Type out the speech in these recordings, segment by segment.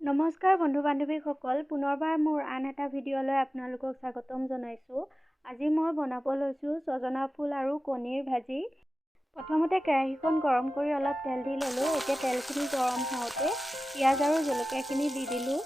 নমস্কাৰ বন্ধু বান্ধৱীসকল, পুনৰবাৰ মোৰ আন এটা ভিডিঅ'লৈ আপোনালোকক স্বাগতম জনাইছোঁ। আজি মই বনাব লৈছোঁ ছজনা ফুল আৰু কণীৰ ভাজি। প্ৰথমতে কেৰাহীখন গৰম কৰি অলপ তেল দি ল'লোঁ। এতিয়া তেলখিনি গৰম হওঁতে পিঁয়াজ আৰু জলকীয়াখিনি দি দিলোঁ।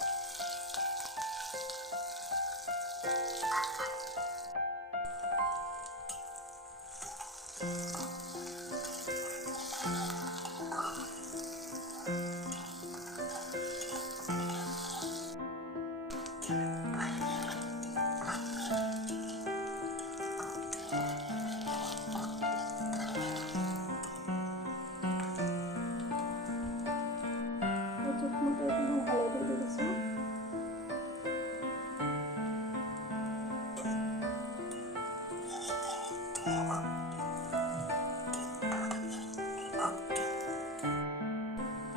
জোখমতে অকণমান হালধি দি দিছোঁ।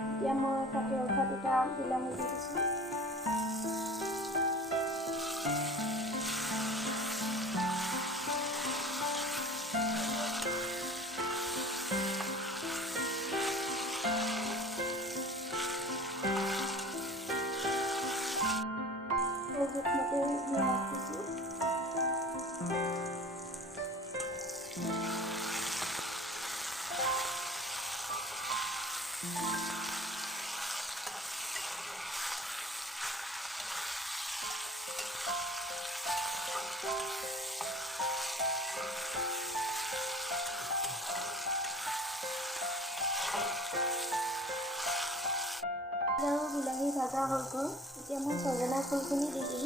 এতিয়া মই কাটি ৰখা দুটা বিলাহী দি দিছোঁ। জোখমতে নিমখ দিছোঁ। আৰু বিলাহী ভাজা হৈ গ'ল। এতিয়া মই ছজনা ফুলখিনি দি দিম।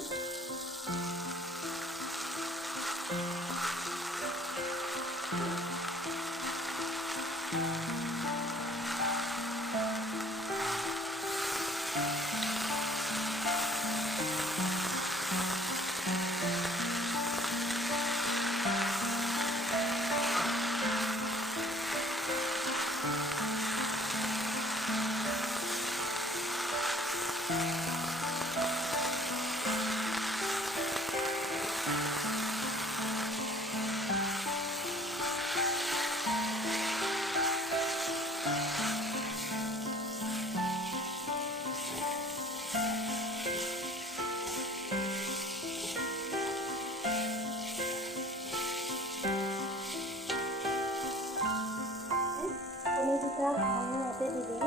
কণী দুটা ভাঙি ইয়াতে দি দিম।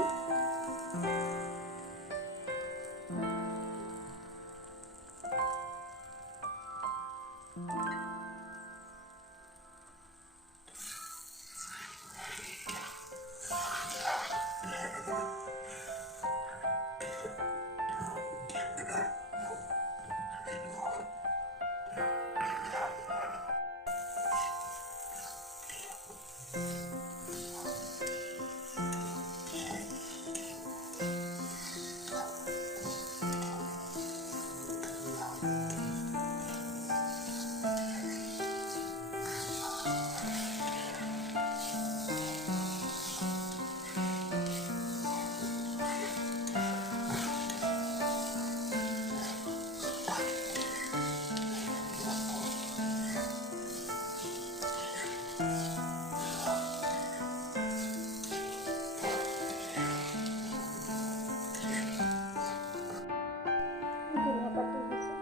ধনিয়া পাত দি দিছোঁ।